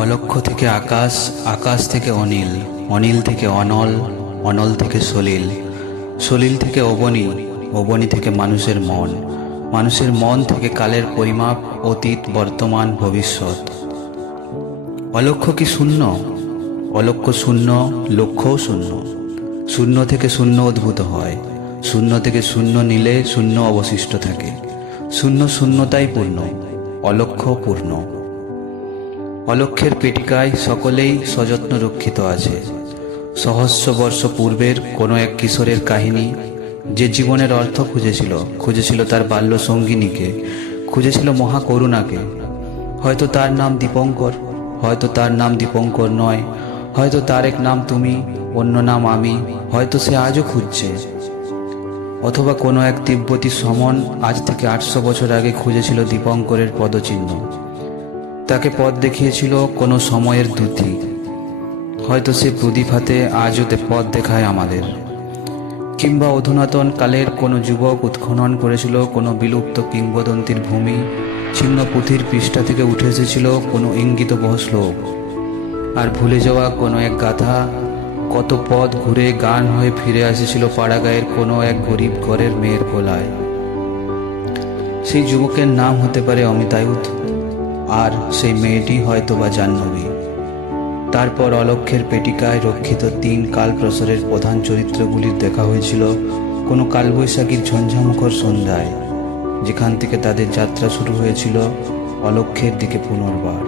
অলক্ষ্য থেকে আকাশ, আকাশ থেকে অনিল, অনিল থেকে অনল, অনল থেকে সলিল, সলিল থেকে অবনী, অবনী থেকে মানুষের মন, মানুষের মন থেকে কালের পরিমাপ, অতীত, বর্তমান, ভবিষ্যৎ। অলক্ষ্য কি শূন্য? অলক্ষ্য শূন্য, লক্ষ্যও শূন্য। শূন্য থেকে শূন্য উদ্ভূত হয়, শূন্য থেকে শূন্য নিলে শূন্য অবশিষ্ট থাকে। শূন্য শূন্যতাই পূর্ণ, অলক্ষ্য পূর্ণ। অলক্ষ্যের পেটিকায় সকলেই সযত্ন রক্ষিত আছে। সহস্র বর্ষ পূর্বের কোনো এক কিশোরের কাহিনী, যে জীবনের অর্থ খুঁজেছিল তার বাল্য সঙ্গিনীকে, খুঁজেছিল মহাকরুণাকে। হয়তো তার নাম দীপঙ্কর, হয়তো তার নাম দীপঙ্কর নয়, হয়তো তার এক নাম তুমি, অন্য নাম আমি, হয়তো সে আজও খুঁজছে। অথবা কোনো এক তিব্বতী সমন আজ থেকে 800 বছর আগে খুঁজেছিল দীপঙ্করের পদচিহ্ন। তাকে পথ দেখিয়েছিল কোনো সময়ের দূতি। হয়তো সে প্রদীপ হাতে আজও পথ দেখায় আমাদের। কিংবা অধুনাতন কালের কোনো যুবক উৎখনন করেছিল কোনো বিলুপ্ত কিংবদন্তির ভূমি, ছিন্ন পুঁথির পৃষ্ঠা থেকে উঠে এসেছিল কোনো ইঙ্গিতবহ শ্লোক। আর ভুলে যাওয়া কোনো এক গাথা কত পথ ঘুরে গান হয়ে ফিরে আসেছিল পাড়াগাঁয়ের কোনো এক গরিব ঘরের মেয়ের গলায়। সেই যুবকের নাম হতে পারে অমিতায়ুধ, আর সেই মেয়েটি হয়তো বা জাহ্নবী। তারপর অলক্ষ্যের পেটিকায় রক্ষিত 3 কাল প্রসরের প্রধান চরিত্রগুলির দেখা হয়েছিল কোনো কালবৈশাখীর ঝঞ্ঝামুখর সন্ধ্যায়, যেখান থেকে তাদের যাত্রা শুরু হয়েছিল অলক্ষ্যের দিকে পুনর্বার।